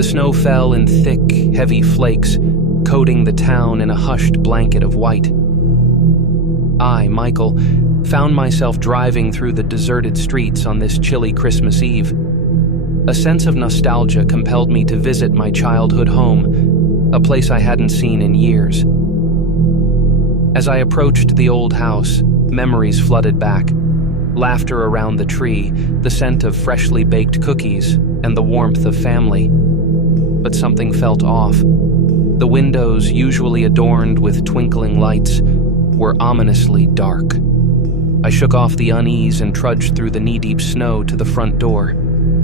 The snow fell in thick, heavy flakes, coating the town in a hushed blanket of white. I, Michael, found myself driving through the deserted streets on this chilly Christmas Eve. A sense of nostalgia compelled me to visit my childhood home, a place I hadn't seen in years. As I approached the old house, memories flooded back. Laughter around the tree, the scent of freshly baked cookies, and the warmth of family. But something felt off. The windows, usually adorned with twinkling lights, were ominously dark. I shook off the unease and trudged through the knee-deep snow to the front door.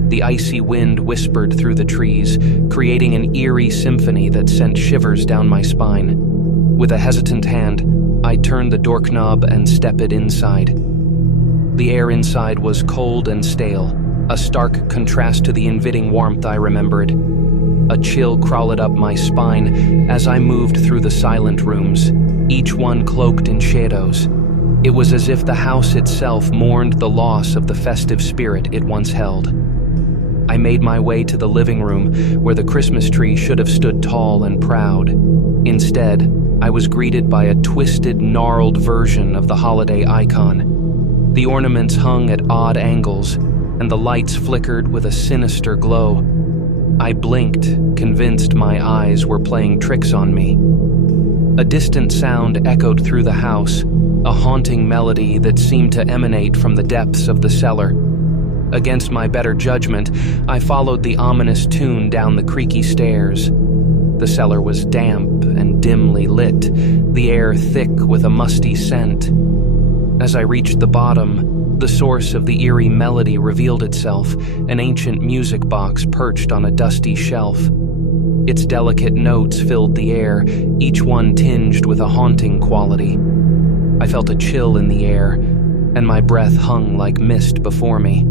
The icy wind whispered through the trees, creating an eerie symphony that sent shivers down my spine. With a hesitant hand, I turned the door knob and stepped inside. The air inside was cold and stale, a stark contrast to the inviting warmth I remembered. A chill crawled up my spine as I moved through the silent rooms, each one cloaked in shadows. It was as if the house itself mourned the loss of the festive spirit it once held. I made my way to the living room, where the Christmas tree should have stood tall and proud. Instead, I was greeted by a twisted, gnarled version of the holiday icon. The ornaments hung at odd angles, and the lights flickered with a sinister glow. I blinked, convinced my eyes were playing tricks on me. A distant sound echoed through the house, a haunting melody that seemed to emanate from the depths of the cellar. Against my better judgment, I followed the ominous tune down the creaky stairs. The cellar was damp and dimly lit, the air thick with a musty scent. As I reached the bottom, the source of the eerie melody revealed itself, an ancient music box perched on a dusty shelf. Its delicate notes filled the air, each one tinged with a haunting quality. I felt a chill in the air, and my breath hung like mist before me.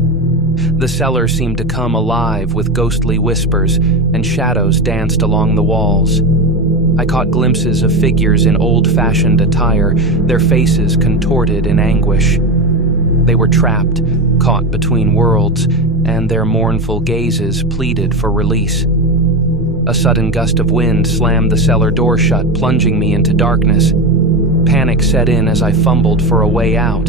The cellar seemed to come alive with ghostly whispers, and shadows danced along the walls. I caught glimpses of figures in old-fashioned attire, their faces contorted in anguish. They were trapped, caught between worlds, and their mournful gazes pleaded for release. A sudden gust of wind slammed the cellar door shut, plunging me into darkness. Panic set in as I fumbled for a way out.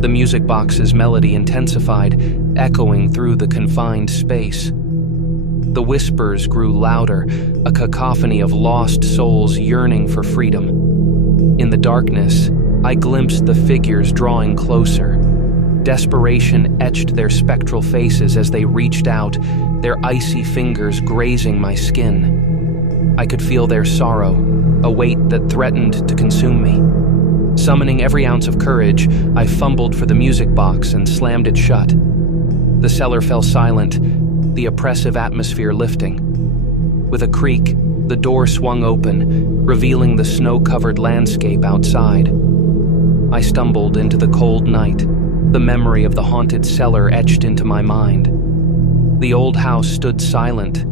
The music box's melody intensified, echoing through the confined space. The whispers grew louder, a cacophony of lost souls yearning for freedom. In the darkness, I glimpsed the figures drawing closer. Desperation etched their spectral faces as they reached out, their icy fingers grazing my skin. I could feel their sorrow, a weight that threatened to consume me. Summoning every ounce of courage, I fumbled for the music box and slammed it shut. The cellar fell silent, the oppressive atmosphere lifting. With a creak, the door swung open, revealing the snow-covered landscape outside. I stumbled into the cold night, the memory of the haunted cellar etched into my mind. The old house stood silent,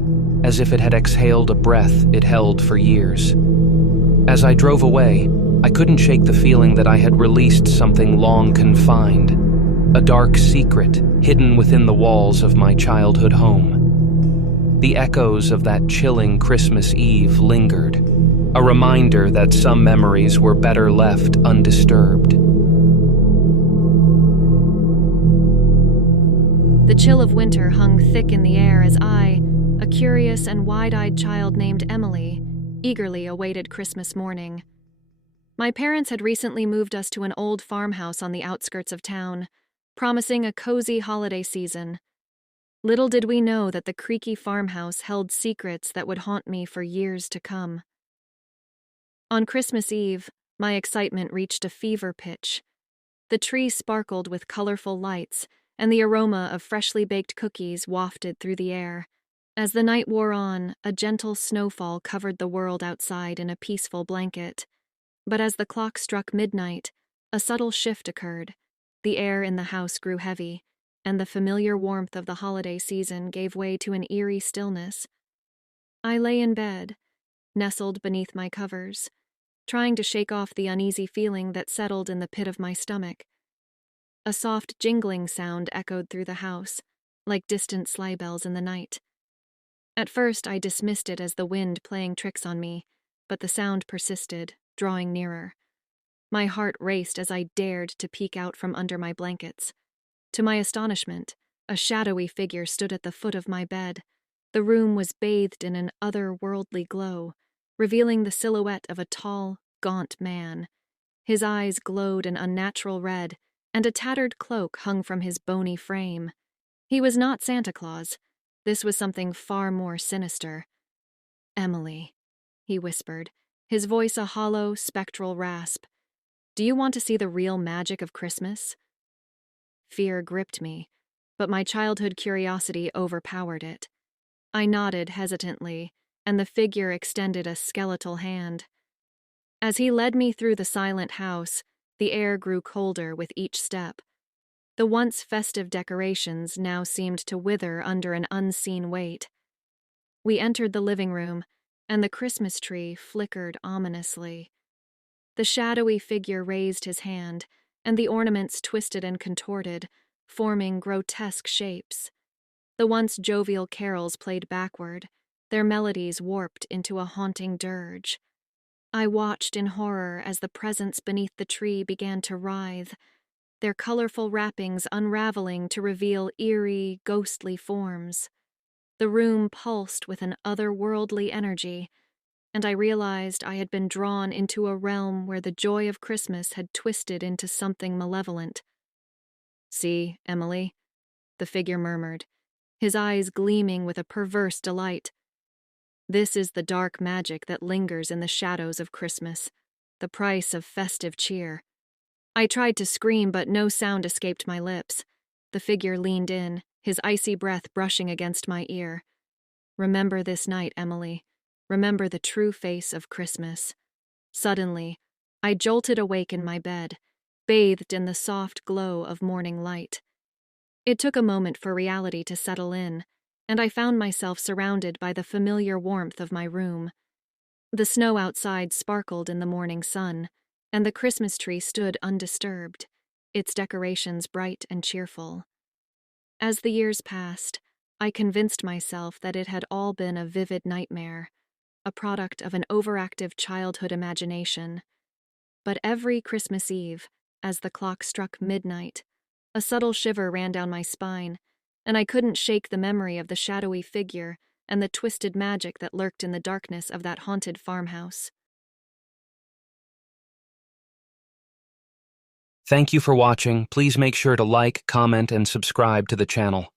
as if it had exhaled a breath it held for years. As I drove away, I couldn't shake the feeling that I had released something long confined, a dark secret hidden within the walls of my childhood home. The echoes of that chilling Christmas Eve lingered, a reminder that some memories were better left undisturbed. The chill of winter hung thick in the air as I, a curious and wide-eyed child named Emily, eagerly awaited Christmas morning. My parents had recently moved us to an old farmhouse on the outskirts of town, promising a cozy holiday season. Little did we know that the creaky farmhouse held secrets that would haunt me for years to come. On Christmas Eve, my excitement reached a fever pitch. The tree sparkled with colorful lights, and the aroma of freshly baked cookies wafted through the air. As the night wore on, a gentle snowfall covered the world outside in a peaceful blanket. But as the clock struck midnight, a subtle shift occurred. The air in the house grew heavy, and the familiar warmth of the holiday season gave way to an eerie stillness. I lay in bed, nestled beneath my covers, trying to shake off the uneasy feeling that settled in the pit of my stomach. A soft jingling sound echoed through the house, like distant sleigh bells in the night. At first, I dismissed it as the wind playing tricks on me, but the sound persisted, drawing nearer. My heart raced as I dared to peek out from under my blankets. To my astonishment, a shadowy figure stood at the foot of my bed. The room was bathed in an otherworldly glow, revealing the silhouette of a tall, gaunt man. His eyes glowed an unnatural red, and a tattered cloak hung from his bony frame. He was not Santa Claus. This was something far more sinister. "Emily," he whispered, his voice a hollow, spectral rasp. "Do you want to see the real magic of Christmas?" Fear gripped me, but my childhood curiosity overpowered it. I nodded hesitantly, and the figure extended a skeletal hand. As he led me through the silent house, the air grew colder with each step. The once festive decorations now seemed to wither under an unseen weight. We entered the living room, and the Christmas tree flickered ominously. The shadowy figure raised his hand, and the ornaments twisted and contorted, forming grotesque shapes. The once jovial carols played backward, their melodies warped into a haunting dirge. I watched in horror as the presents beneath the tree began to writhe, their colorful wrappings unraveling to reveal eerie, ghostly forms. The room pulsed with an otherworldly energy, and I realized I had been drawn into a realm where the joy of Christmas had twisted into something malevolent. "See, Emily," the figure murmured, his eyes gleaming with a perverse delight. "This is the dark magic that lingers in the shadows of Christmas, the price of festive cheer." I tried to scream, but no sound escaped my lips. The figure leaned in, his icy breath brushing against my ear. "Remember this night, Emily. Remember the true face of Christmas." Suddenly, I jolted awake in my bed, bathed in the soft glow of morning light. It took a moment for reality to settle in, and I found myself surrounded by the familiar warmth of my room. The snow outside sparkled in the morning sun, and the Christmas tree stood undisturbed, its decorations bright and cheerful. As the years passed, I convinced myself that it had all been a vivid nightmare, a product of an overactive childhood imagination. But every Christmas Eve, as the clock struck midnight, a subtle shiver ran down my spine, and I couldn't shake the memory of the shadowy figure and the twisted magic that lurked in the darkness of that haunted farmhouse. Thank you for watching. Please make sure to like, comment, and subscribe to the channel.